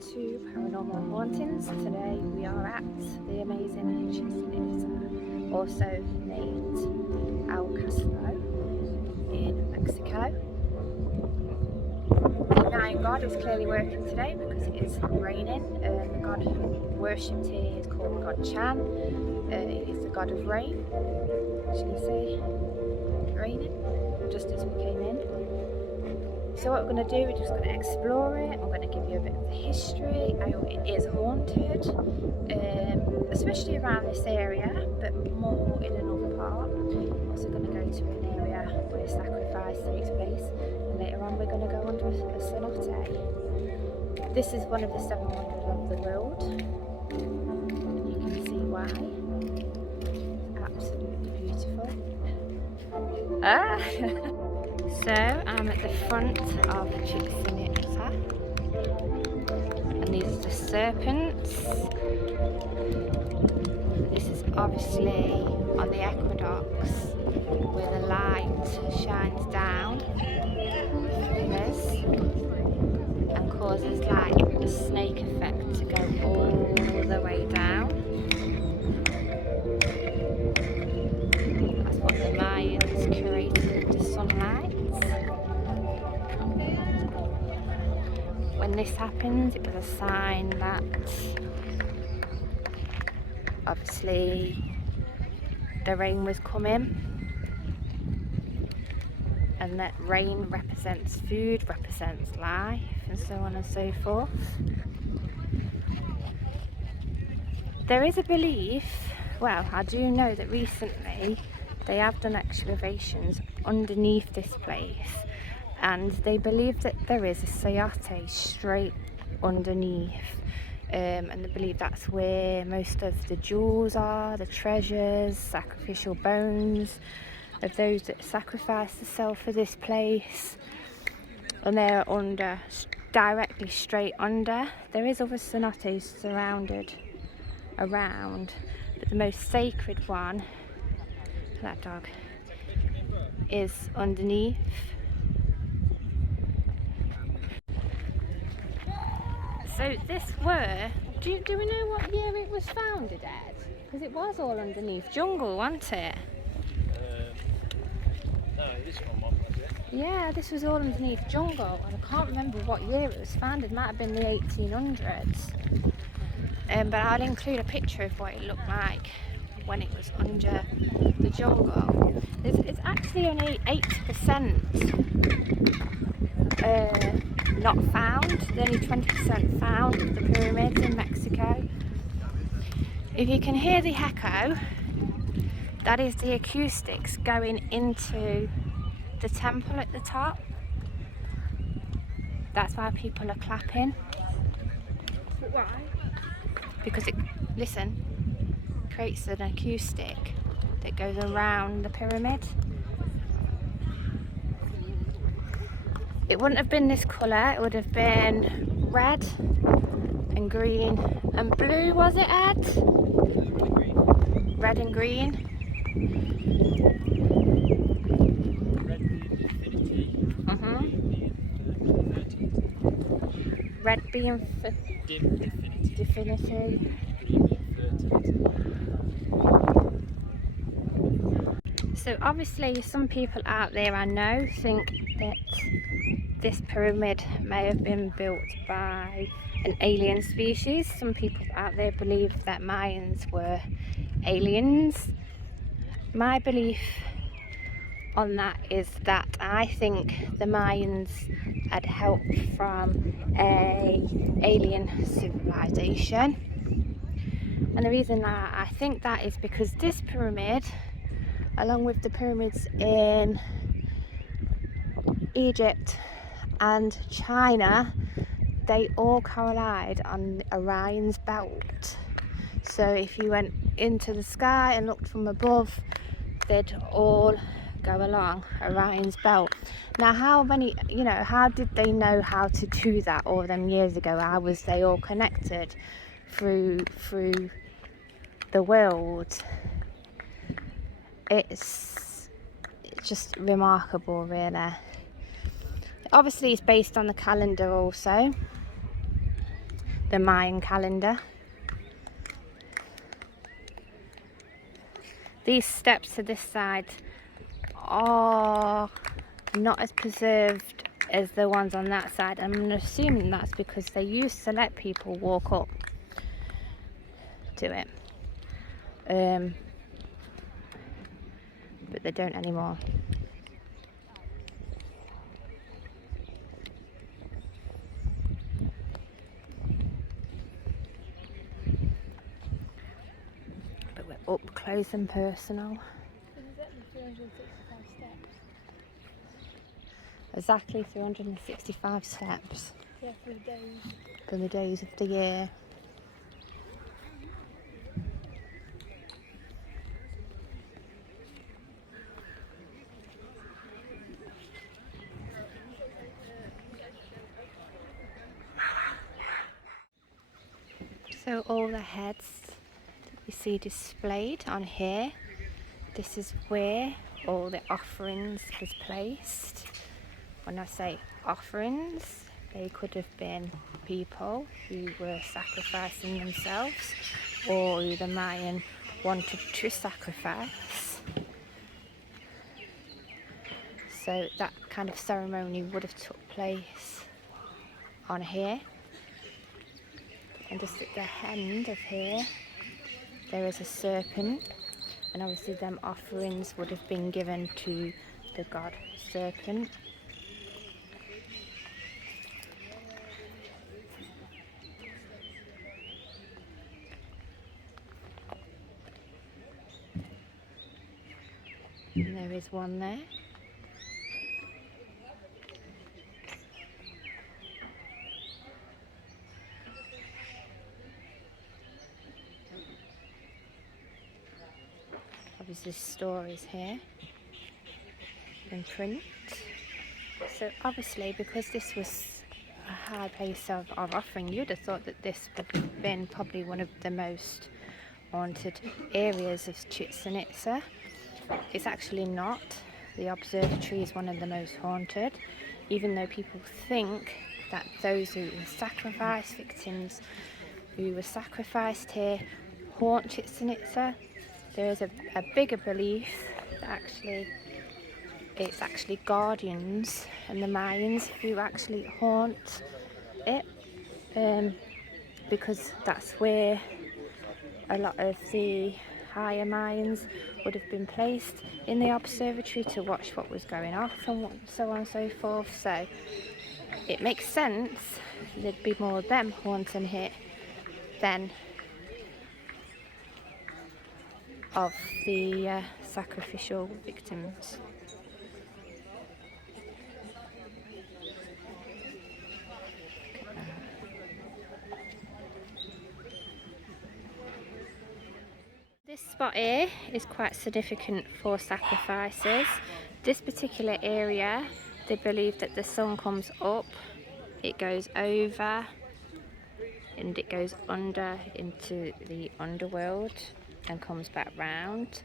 to Paranormal Hauntings. Today we are at the amazing Chichen Itza, also named El Castillo in Mexico. The Nine God is clearly working today because it is raining. The god worshipped here is called the god Chichen. It is the god of rain. As you can see, raining just as we came in. So what we're going to do, we're just going to explore it. I'm going to give you a bit of the history. It is haunted, especially around this area, but more in another part. I'm also going to go to an area where sacrifice takes place, and later on we're going to go under a cenote. This is one of the 7 wonders of the world, and you can see why. It's absolutely beautiful. So I'm at the front of Chichen Itza, and these are the serpents. This is obviously on the aqueducts where the light shines down through this and causes like a snake effect to go all the way down. That's what the Mayans created with the sunlight. When this happens, it was a sign that obviously the rain was coming, and that rain represents food, represents life, and so on and so forth. There is a belief, well, I do know that recently they have done excavations underneath this place, and they believe that there is a sayate straight underneath, and they believe that's where most of the jewels are, the treasures, sacrificial bones of those that sacrificed themselves for this place, and they're under, directly straight under. There is other cenotes surrounded around, but the most sacred one, that dog, is underneath. So this do we know what year it was founded, Ed? Because it was all underneath jungle, wasn't it? No, this one was it? Yeah, this was all underneath jungle, and I can't remember what year it was founded. It might have been the 1800s. But I'll include a picture of what it looked like when it was under the jungle. It's actually only 80% not found. There's only 20% found of the pyramids in Mexico. If you can hear the echo, that is the acoustics going into the temple at the top. That's why people are clapping. Why? Because it, listen, creates an acoustic that goes around the pyramid. It wouldn't have been this colour, it would have been red and green and blue, was it, Ed? Red and green. Red being infinity. So obviously some people out there I know think that this pyramid may have been built by an alien species. Some people out there believe that Mayans were aliens. My belief on that is that I think the Mayans had help from an alien civilization. And the reason that I think that is because this pyramid, along with the pyramids in Egypt and China, they all collide on Orion's belt. So if you went into the sky and looked from above, they'd all go along Orion's belt. Now how did they know how to do that all them years ago? How was they all connected through the world? It's just remarkable, really. Obviously it's based on the calendar also. the Mayan calendar. These steps to this side are not as preserved as the ones on that side. I'm assuming that's because they used to let people walk up to it, but they don't anymore. But we're up close and personal. Exactly 365 steps. Yeah, for the days. For the days of the year. So all the heads that you see displayed on here, this is where all the offerings was placed. When I say offerings, they could have been people who were sacrificing themselves, or who the Mayan wanted to sacrifice. So that kind of ceremony would have took place on here. And just at the end of here, there is a serpent, and obviously them offerings would have been given to the god serpent. And there is one there. Obviously stories here in print. So obviously, because this was a high place of offering, you'd have thought that this would have been probably one of the most haunted areas of Chichen Itza. It's actually not. The Observatory is one of the most haunted, even though people think that those who were sacrificed, victims who were sacrificed here, haunt Chichen Itza. There is a bigger belief that actually it's actually guardians and the Mayans who actually haunt it, because that's where a lot of the higher Mayans would have been placed in the observatory to watch what was going off and so on and so forth. So it makes sense there'd be more of them haunting it than of the sacrificial victims. This spot here is quite significant for sacrifices. This particular area, they believe that the sun comes up, it goes over, and it goes under into the underworld and comes back round.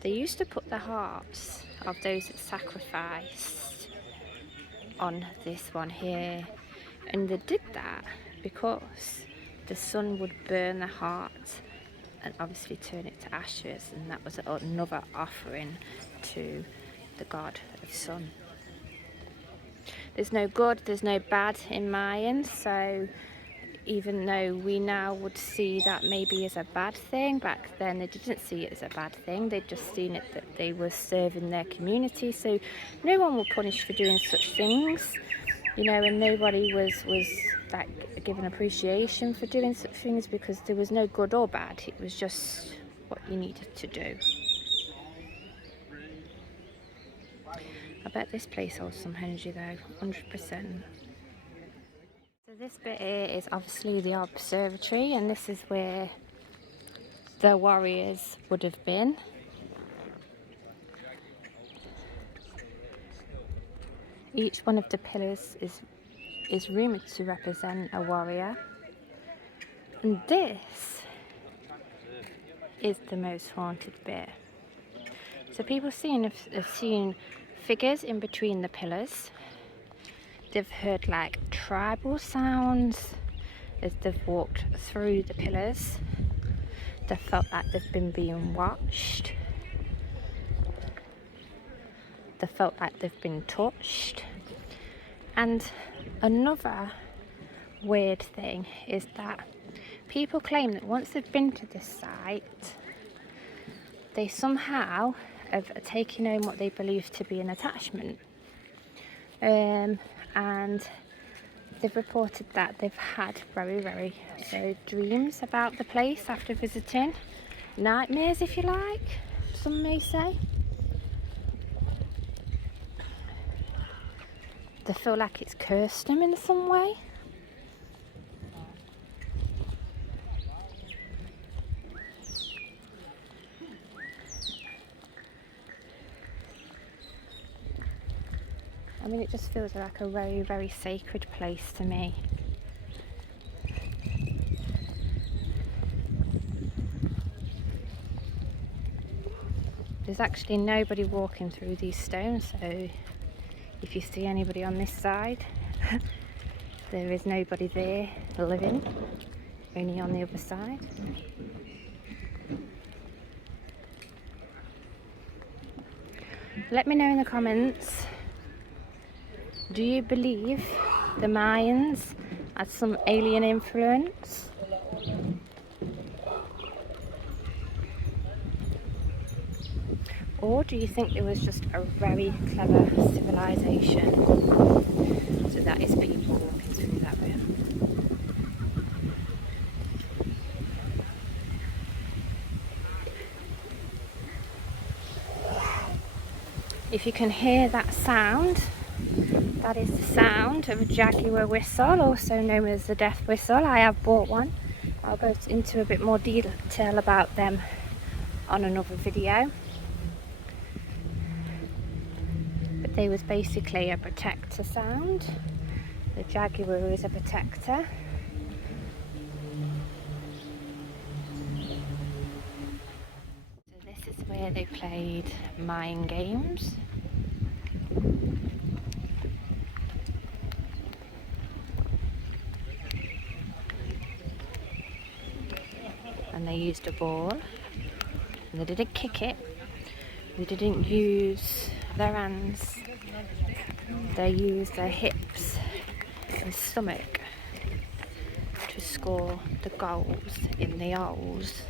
They used to put the hearts of those that sacrificed on this one here, and they did that because the sun would burn the heart and obviously turn it to ashes, and that was another offering to the god of sun. There's no good, there's no bad in Mayan, so even though we now would see that maybe as a bad thing, back then they didn't see it as a bad thing. They'd just seen it that they were serving their community, so no one was punished for doing such things, you know, and nobody was like given appreciation for doing such things, because there was no good or bad, it was just what you needed to do. I bet this place holds some energy though, 100%. So this bit here is obviously the observatory, and this is where the warriors would have been. Each one of the pillars is rumoured to represent a warrior, and this is the most haunted bit. So people have seen figures in between the pillars. They've heard like tribal sounds, as they've walked through the pillars. They felt like they've been being watched. They felt like they've been touched. And another weird thing is that people claim that once they've been to this site, they somehow have taken home what they believe to be an attachment. And they've reported that they've had very dreams about the place after visiting. Nightmares, if you like, some may say. They feel like it's cursed them in some way. I mean, it just feels like a very sacred place to me. There's actually nobody walking through these stones, so if you see anybody on this side, there is nobody there living, only on the other side. Let me know in the comments, do you believe the Mayans had some alien influence? Or do you think it was just a very clever civilization? So that is people walking through that room. If you can hear that sound, that is the sound of a jaguar whistle, also known as the death whistle. I have bought one. I'll go into a bit more detail about them on another video. But they was basically a protector sound. The jaguar is a protector. So this is where they played Mayan games. And they used a ball, and they didn't kick it, they didn't use their hands, they used their hips and stomach to score the goals in the holes.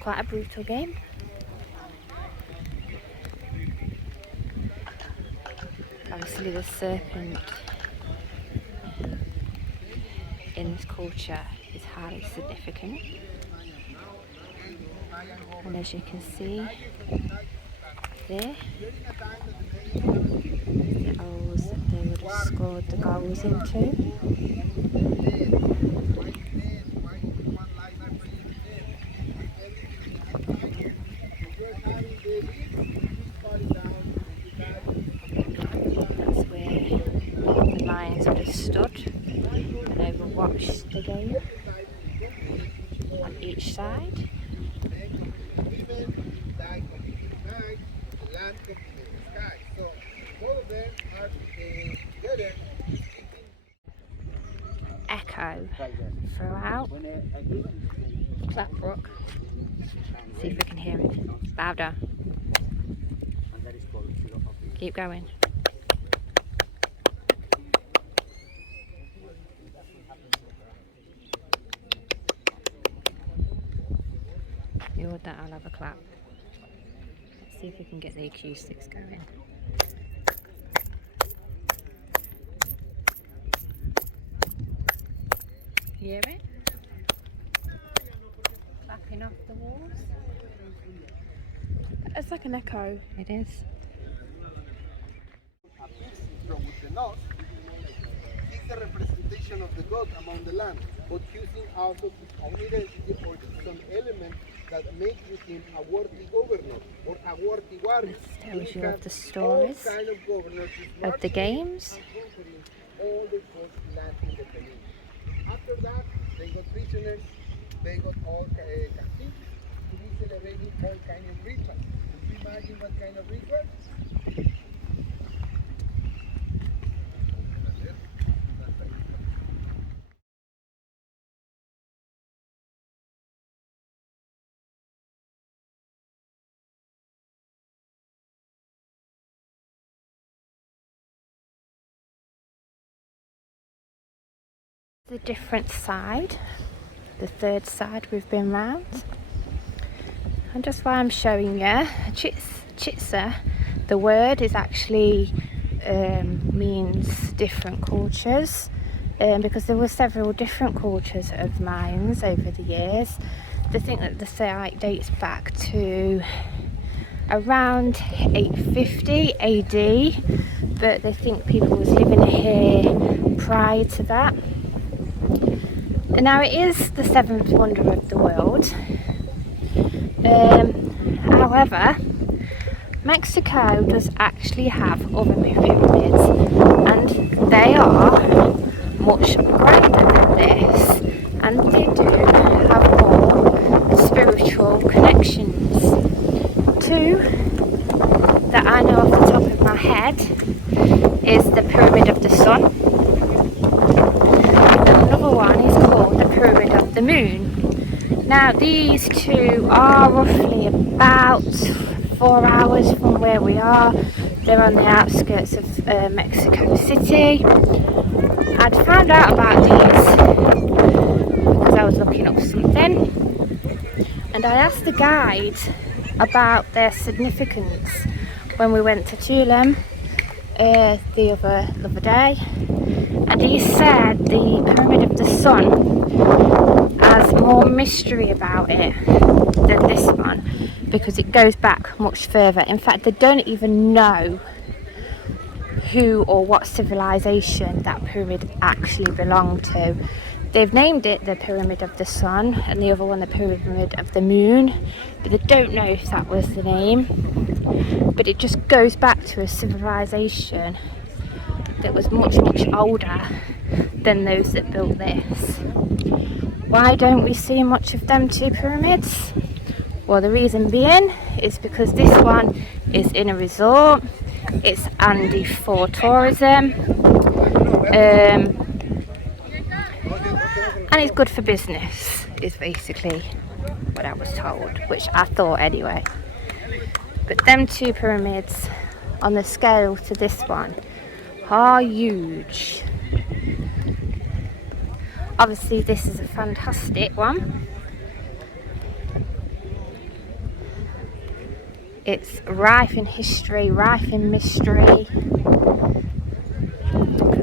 Quite a brutal game. Obviously the serpent in this culture is highly significant. And as you can see there, the holes that they would have scored the goals into. That's where the Mayans would have stood and overwatched the game on each side. Echo throughout. Clapbrook. See if we can hear it. Louder. Keep going. You want that? I'll have a clap. Let's see if we can get the acoustics going. Hear it? Clapping off the walls. It's like an echo. It is. From with the nose, is the representation of the God among the land, but using also his own identity or some element that makes him a worthy governor or a worthy warrior. Tells you of the stories of the games. All the first land in the peninsula. After that, they got prisoners, they got all captives to be celebrating all kind of rituals. Can you imagine what kind of rituals? The different side, the third side we've been round. And just why I'm showing you, Chichen, the word is actually means different cultures, because there were several different cultures of Mayans over the years. They think that the site dates back to around 850 AD, but they think people was living here prior to that. And now it is the seventh wonder of the world. However, Mexico does actually have other pyramids, and they are much greater than this, and they do have more spiritual connections. Two that I know off the top of my head is the Pyramid of the Sun, and another one is called the Pyramid of the Moon. Now these two are roughly about 4 hours from where we are. They're on the outskirts of Mexico City. I'd found out about these because I was looking up something, and I asked the guide about their significance when we went to Chichen the other day, and he said the Pyramid of the Sun has more mystery about it than this one, because it goes back much further. In fact, they don't even know who or what civilization that pyramid actually belonged to. They've named it the Pyramid of the Sun and the other one the Pyramid of the Moon, but they don't know if that was the name. But it just goes back to a civilization that was much older than those that built this. Why don't we see much of them two pyramids? Well, the reason being is because this one is in a resort. It's handy for tourism, and it's good for business, is basically what I was told, which I thought anyway. But them two pyramids on the scale to this one are huge. Obviously this is a fantastic one. It's rife in history, rife in mystery,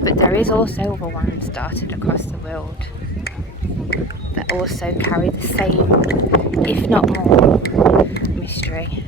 but there is also other ones dotted across the world that also carry the same, if not more, mystery.